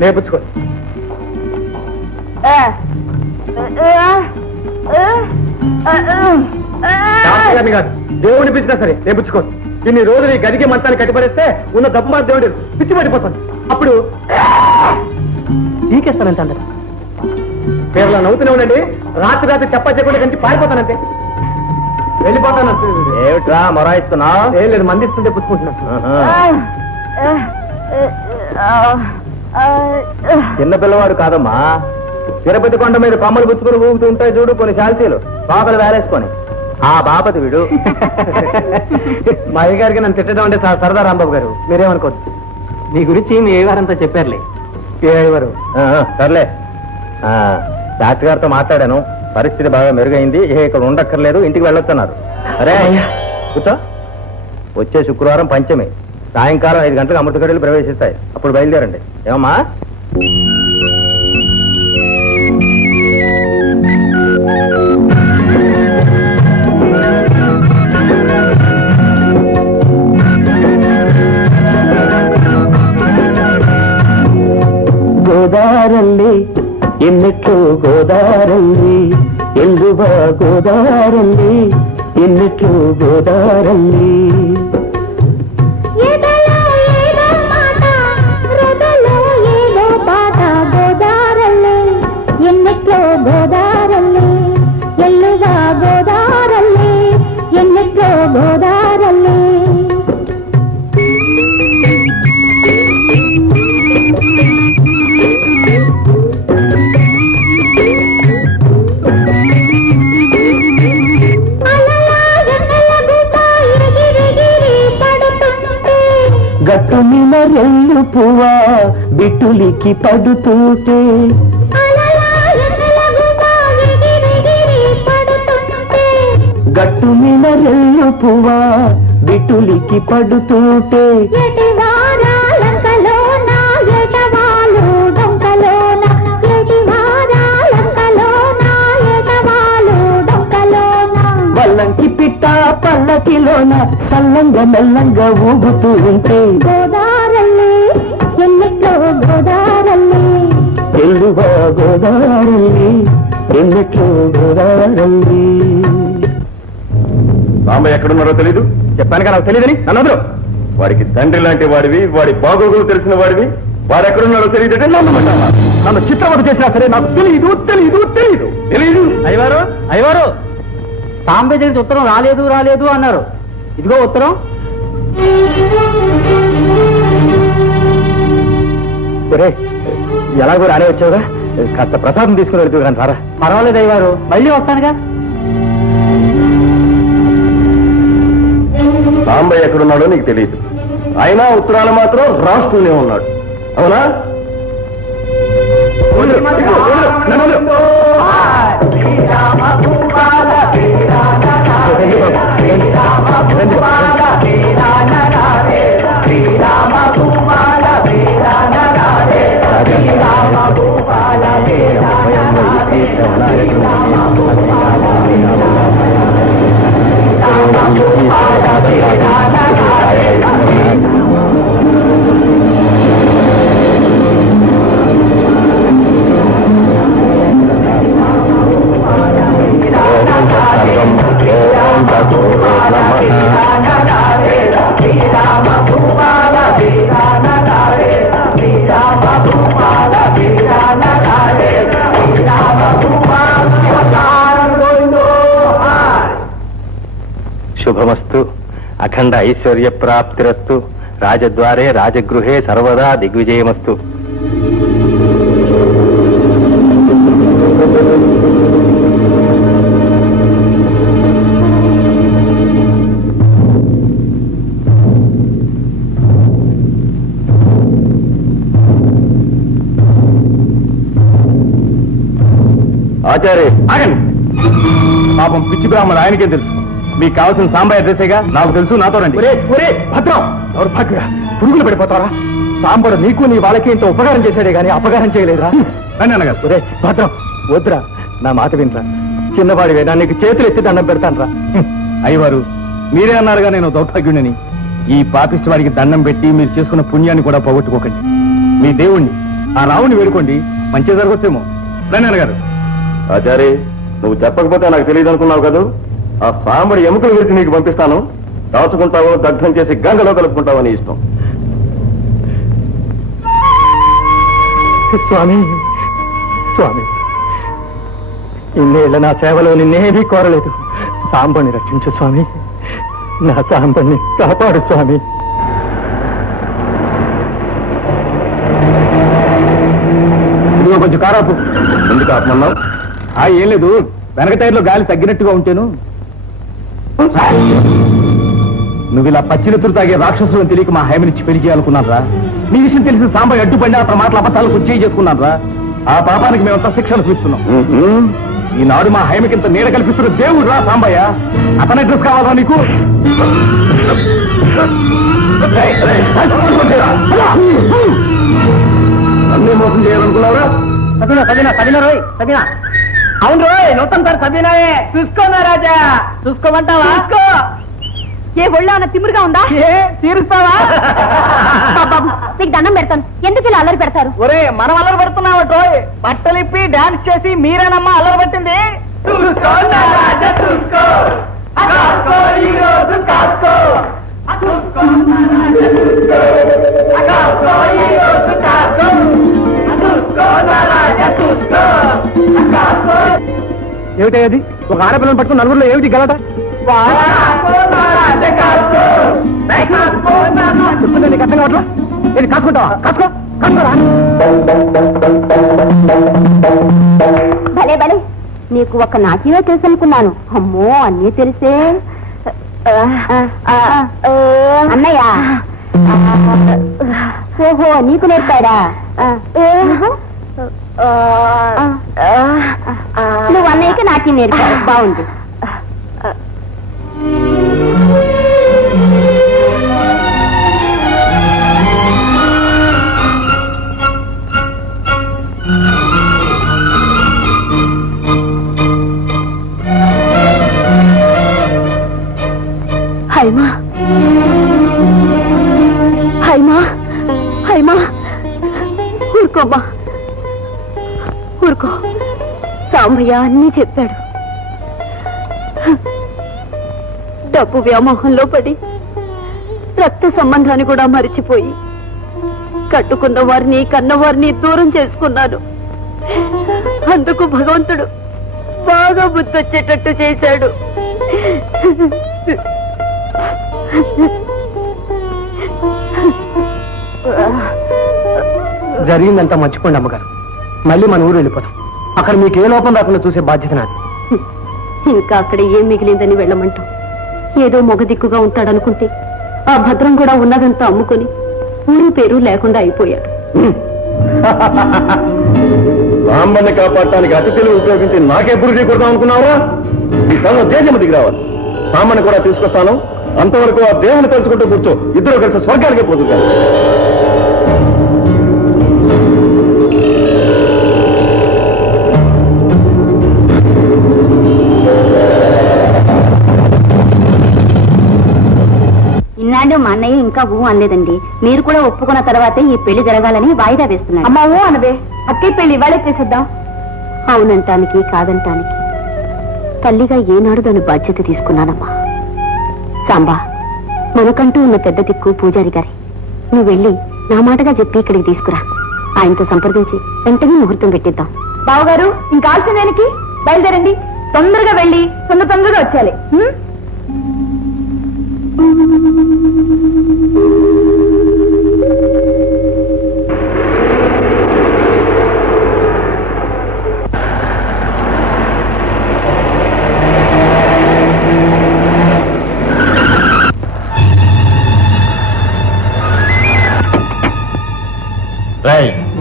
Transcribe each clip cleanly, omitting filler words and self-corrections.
లేపుచ్చుకో. గారిని కాదు, దేవుడిని పిచ్చినా సరే లేపుచ్చుకో. ఇన్ని రోజులు ఈ గదికి మంచాన్ని కట్టిపడేస్తే ఉన్న దప్పు మాట దేవుడు పిచ్చి పడిపోతాను. అప్పుడు నీకేస్తానంటే అందరు పేర్లా నవ్వుతూనే ఉండండి. రాత్రి రాత్రి చెప్పకుండా కంచి పారిపోతానంటే వెళ్ళిపోతాను. ఏమిట్రా మొరాయిస్తున్నా? ఏం లేదు, మందిస్తుంటే పుచ్చుకుంటున్నా. చిన్న పిల్లవాడు కాదమ్మా, తిరుపతి కొండ మీద కొమ్మలు పుచ్చుకుని ఊగుతూ ఉంటాయి చూడు కొన్ని శాల్తీలు, పాపలు వేలేసుకొని. ఆ బాపతి వీడు. మా అయ్య గారికి నన్ను తిట్టడం అంటే సరదా రాంబాబు గారు, మీరేమనుకోద్దు. నీ గురించి మీ అయ్యగారంతా చెప్పారులే. ఎవరు? సర్లే, డాక్టర్ గారితో మాట్లాడాను, పరిస్థితి బాగా మెరుగైంది, ఇక్కడ ఉండక్కర్లేదు, ఇంటికి వెళ్ళొస్తున్నారు. అరే కూర్చో. వచ్చే శుక్రవారం పంచమి, సాయంకాలం 5 గంటలకు అమృతగడిలు ప్రవేశిస్తాయి, అప్పుడు బయలుదేరండి. ఏమమ్మా? ಗೋದಾರಲ್ಲಿ ಎನ್ನಿಟ್ಟು ಗೋದಾರಲ್ಲಿ ಎಲ್ಲುವ ಗೋದಾರಲ್ಲಿ ಎನ್ನಿಟ್ಟು ಗೋದಾರಲ್ಲಿ ఎన్నిట్లో గోదారల్లి ఎల్లుగా గోదారల్లి ఎన్నిట్లో గోదారల్లి గట్టు మీద రెల్లు పువ్వా బిట్టులికి పడుతుంటే గట్టు మీద రెల్లు పువ్వా బిట్టులికి పడుతుంటే వల్లంకి పిట్ట పల్లకిలోన సల్లంగా మెల్లంగా ఊగుతూ ఉంటే గోదారల్లి ఎన్నిట్లో గోదారల్లి ఎల్లువా గోదారల్లి ఎన్నిట్లో గోదారల్లి. బాంబయ్య ఎక్కడున్నారో తెలీదు, చెప్పాను కదా నాకు తెలియదని నన్ను. వాడికి తండ్రి లాంటి వాడివి, వాడి బాగోగులు తెలిసిన వాడివి, వాడు ఎక్కడున్నారో తెలియదంటే నమ్మమంటావా? నన్ను చిత్రవత చేసినా సరే నాకు తెలియదు తెలియదు తెలియదు తెలియదు. అయ్యవారు అయ్యవారు, సాంబయ్య దగ్గర ఉత్తరం రాలేదు రాలేదు అన్నారు, ఇదిగో ఉత్తరం. ఒరే ఎలాగో రాలే వచ్చావుగా, కాస్త ప్రసాదం తీసుకుని వెళ్తూ కానీ రారా. పర్వాలేదు అయ్యవారు, మళ్ళీ వస్తానుగా. సాంబయ్య ఎక్కడున్నాడో నీకు తెలియదు, అయినా ఉత్తరాలు మాత్రం రాస్తూనే ఉన్నాడు, అవునా? శుభమస్తు, అఖండ ఐశ్వర్య ప్రాప్తిరస్తు, రాజద్వారే రాజగృహే సర్వదా దిగ్విజయమస్తు. ఆచార్య ఆగండి. పాపం పిచ్చి బ్రాహ్మణుడు, ఆయనకేం తెలుసు? మీకు కావాల్సిన సాంబయ్య అడ్రస్సేగా, నాకు తెలుసు, నాతో రండి. భద్రం, దౌర్భాగ్య, పురుగులు పడిపోతారా? సాంబడు నీకు నీ వాళ్ళకి ఇంత ఉపకారం చేశాడే గానీ అపకారం చేయలేదురా. రండి అన్నగారు. ఒరే భద్రం, వద్దురా, నా మాట వినరా, చిన్నవాడివేనా, నీకు చేతులు ఎత్తి దండం పెడతాను రా. అయ్యవారు, మీరే అన్నారుగా నేను దౌర్భాగ్యుడిని. ఈ పాపిష్టి వాడికి దండం పెట్టి మీరు చేసుకున్న పుణ్యాన్ని కూడా పోగొట్టుకోకండి. మీ దేవుణ్ణి, ఆ రావుని వేడుకోండి, మంచిగా జరగొచ్చేమో. రండి గారు. ఆచారి, నువ్వు చెప్పకపోతే నాకు తెలియదు అనుకున్నావు కదా. ఆ సాంబడి ఎముకలు విరిచి నీకు పంపిస్తాను. దాచుకుంటావో దగ్ధం చేసి గంగలో కలుపుకుంటావో నీ ఇష్టం. స్వామి, స్వామి, ఇన్నేళ్ల నా సేవలో నిన్నేమీ కోరలేదు. సాంబని రక్షించు స్వామి, నా సాంబని కాపాడు స్వామి. ఇదిగో కొంచెం కారాపు. ఎందుకు ఆత్మన్నావు? ఏం లేదు, వెనక టైర్లో గాలి తగ్గినట్టుగా ఉంటేను. నువ్వు ఇలా పచ్చినెత్తులు తాగే రాక్షసులను తెలియక మా హైమనిచ్చి పెళ్లి చేయాలనుకున్నారా? నీ విషయం తెలిసిన సాంబయ్య అడ్డుపడి ఆ మాటల అబద్ధాలకు వచ్చి చేసుకున్నారా? ఆ పాపానికి మేమంతా శిక్షలు చూస్తున్నాం. ఈనాడు మా హైమకింత నీడ కల్పిస్తున్న దేవుడు రా సాంబయ్య. అతని అడ్రస్ కావాలా నీకు? అన్నీ మోసం చేయాలనుకున్నారా? అవును రోయ్, నూతన సార్ సభ్యునాయే. చూసుకోనా రాజా, చూసుకోమంటావా? ఏ ఒళ్ళో అన్న తిమ్మురుగా ఉందా? తీరుస్తావా? బాబు, మీకు దండం పెడతాను, ఎందుకు ఇలా అల్లరి పెడతారు? ఒరే, మనం అల్లరి పెడుతున్నావట. బట్టలిప్పి డాన్స్ చేసి మీరేనమ్మా అల్లరి పట్టింది. ఏమిటది? ఒక ఆడపిల్లని పట్టుకుని నలుగురిలో ఏమిటి గలట? నీకు అర్థం కావట్లా? నేను కాసుకుంటావా? కాసుకోరా. భలే భలే, నీకు ఒక నాట్యమే తెలుసు అనుకున్నాను. అమ్మో, అన్నీ తెలిసే. అన్నయ్య, ఓహో, నీకు నేర్పాడా? నువ్వు అన్నయ్యకి నాట్యం నేర్పావు, బాగుంది. హైమా, హైమా, హైమా, ఊరుకోమ్మా, ఊరుకో. సాంబయ్య అన్నీ చెప్పాడు. డబ్బు వ్యామోహంలో పడి రక్త సంబంధాన్ని కూడా మరిచిపోయి కట్టుకున్న వారిని, కన్నవారిని దూరం చేసుకున్నాను. అందుకు భగవంతుడు బాగా బుద్ధొచ్చేటట్టు చేశాడు. జరిగిందంతా మర్చిపోండి అమ్మగారు. మళ్ళీ మన ఊరు వెళ్ళిపోతాం. అక్కడ మీకు ఏ లోపం రాకుండా చూసే బాధ్యత నాది. ఇంకా అక్కడ ఏం మిగిలిందని వెళ్ళమంటాం? ఏదో మొగ దిక్కుగా ఉంటాడనుకుంటే ఆ భద్రం కూడా ఉన్నదంతా అమ్ముకొని ఊరు పేరు లేకుండా అయిపోయాడు. సాంబన్ని కాపాడటానికి అతిథులు ఉపయోగించి నాకే పురుషి కొడదాం అనుకున్నావా? ఈ స్థలం దేశం దిగి రావాలి. సాంబన్ని కూడా తీసుకొస్తాను. అంతవరకు ఆ దేవుని తలుచుకుంటూ కూర్చో. ఇద్దరు కలిసి స్వర్గానికే పోతుంటారు. ఇన్నాళ్ళు మా అన్నయ్య ఇంకా ఊ అనలేదండి. మీరు కూడా ఒప్పుకున్న తర్వాతే ఈ పెళ్లి జరగాలని వాయిదా వేస్తున్నాను. అమ్మా, ఊ అనవే. అక్కయ్య పెళ్లి ఇవాళే చేసేద్దాం. అవునంటానికి కాదంటానికి తల్లిగా ఏనాడు దాని బాధ్యత తీసుకున్నానమ్మా. సాంబా, మనకంటూ ఉన్న పెద్ద దిక్కు పూజారి గారి. నువ్వు వెళ్ళి నా మాటగా చెప్పి ఇక్కడికి తీసుకురా. ఆయనతో సంప్రదించి వెంటనే ముహూర్తం పెట్టిద్దాం. బావగారు, ఇంకా ఆలస్యమేనికి బయలుదేరండి. తొందరగా వెళ్ళి తొందరగా వచ్చేయాలి.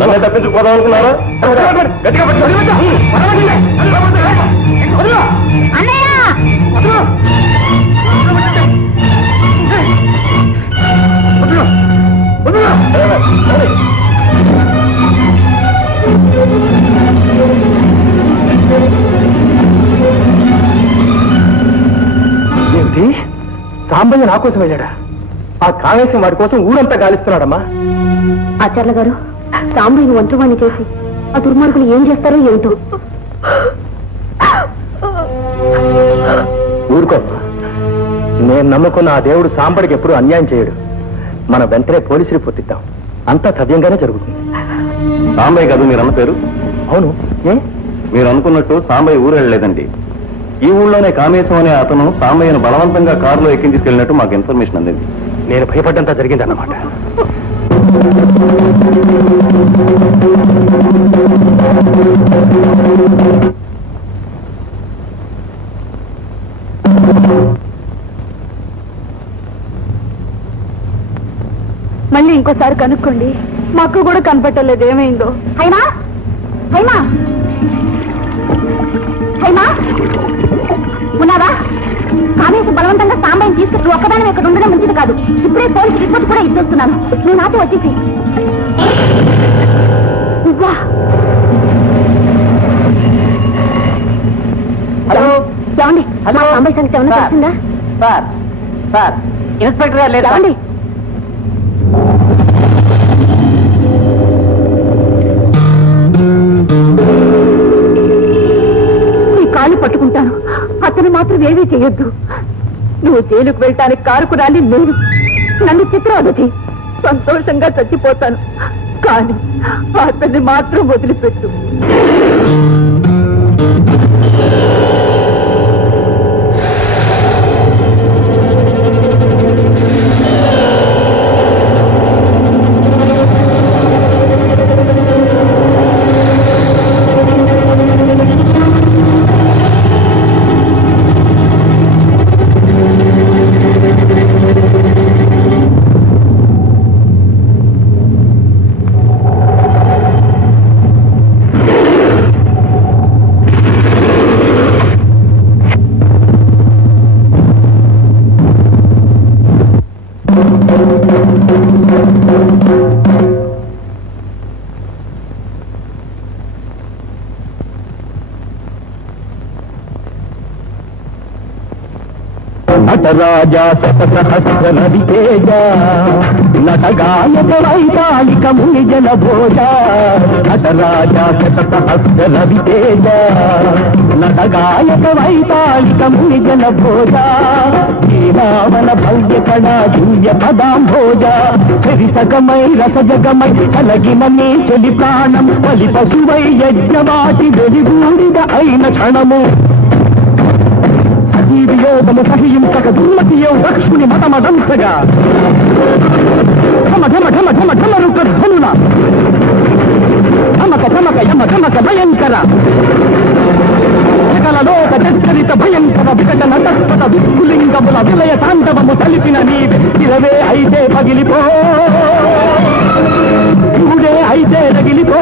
నన్ను తప్పించుకోదాం అనుకున్నారా? సాంబయ్య నా కోసం వెళ్ళాడా? ఆ కామేశం వాడి కోసం ఊరంతా గాలిస్తున్నాడమ్మా. ఆచార్య గారు, సాంబయ్యను వంటవాణ్ణి చేసి ఆ దుర్మార్గులు ఏం చేస్తారో ఏమిటో. ఊరుకోమ్మా. నేను నమ్ముకున్న ఆ దేవుడు సాంబడికి ఎప్పుడు అన్యాయం చేయడు. మనం వెంటనే పోలీసు రిపోర్ట్ ఇద్దాం. అంతా సవ్యంగానే జరుగుతుంది. సాంబయ్య కాదు మీరు అన్న పేరు? అవును. ఏ మీరు అనుకున్నట్టు సాంబయ్య ఊరు వెళ్ళలేదండి. ఈ ఊళ్ళోనే కామేశం అనే అతను సాంబయ్యను బలవంతంగా కారులో ఎక్కించి తీసుకెళ్ళినట్టు మాకు ఇన్ఫర్మేషన్ అందింది. నేను భయపడ్డంతా జరిగిందన్నమాట. మళ్ళీ ఇంకోసారి కనుక్కోండి. మాకు కూడా కనపట్టలేదు ఏమైందో. హైమా, హైమా, హైమా, ఉన్నావా? కామేశం బలవంతంగా సాంబయ్యని తీసుకుని ఒక్కదాని ఇక్కడ ఉండడం మంచిది కాదు. ఇప్పుడే పోలీసు రిపోర్ట్ కూడా ఇచ్చేస్తున్నాను. నువ్వు నాతో వచ్చేసి. హలో, ఏమండి? మా సాంబయ్య సంగతి ఏమన్నా తెలిసిందా? సార్ సార్ ఇన్స్పెక్టర్ గారు లేదా? ఏమండి? కాళ్ళు పట్టుకుంటాను. అతను మాత్రం ఏమీ చేయొద్దు. నువ్వు జైలుకు వెళ్ళటానికి కారుకురాలి నేను. నన్ను చిత్రవదతి. సంతోషంగా చచ్చిపోతాను, కానీ అతన్ని మాత్రం వదిలిపెట్టు. నటరాజా శతసహస్ర రవితేజ నటగాయక వైతాళిక ముని జన భోజ. నటరాజా శతసహస్ర రవితేజ నటగాయక వైతాళిక ముని జన భోజ. శ్రీరావణ భవ్య కళా దివ్య పదాంభోజ. చరిసగమై రసజగమై కలగిన నీ చెలి ప్రాణం బలి పశువై యజ్ఞవాటి వెలిగూడిద అయిన క్షణము. వియోగము సహించక దుర్మతియో లక్ష్ముని మతమదంసగా ఢమ ఢమ ఢమ ఢమ ఢమరుక ధ్వనుల ధమక ధమక యమ ధమక భయంకర సకలలోక జర్జరిత భయంకర వికట నటస్పత విస్ఫులింగముల విలయ తాండవము తలిపిన నీవే. ఇరవే అయితే పగిలిపో, ఇవుడే అయితే రగిలిపో.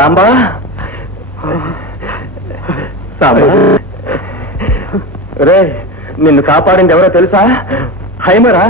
సాంబా సాంబా రే, నిన్ను కాపాడింది ఎవరో తెలుసా? హైమరా.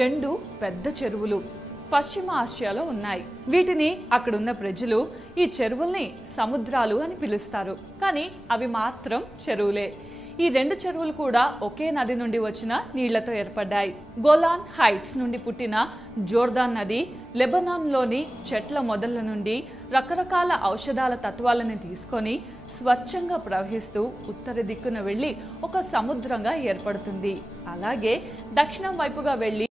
రెండు పెద్ద చెరువులు పశ్చిమ ఆసియాలో ఉన్నాయి. వీటిని అక్కడున్న ప్రజలు ఈ చెరువుల్ని సముద్రాలు అని పిలుస్తారు. కానీ అవి మాత్రం చెరువులే. ఈ రెండు చెరువులు కూడా ఒకే నది నుండి వచ్చిన నీళ్లతో ఏర్పడ్డాయి. గోలాన్ హైట్స్ నుండి పుట్టిన జోర్దాన్ నది లెబనాన్లోని చెట్ల మొదళ్ల నుండి రకరకాల ఔషధాల తత్వాలను తీసుకొని స్వచ్ఛంగా ప్రవహిస్తూ ఉత్తర దిక్కున వెళ్లి ఒక సముద్రంగా ఏర్పడుతుంది. అలాగే దక్షిణం వైపుగా వెళ్లి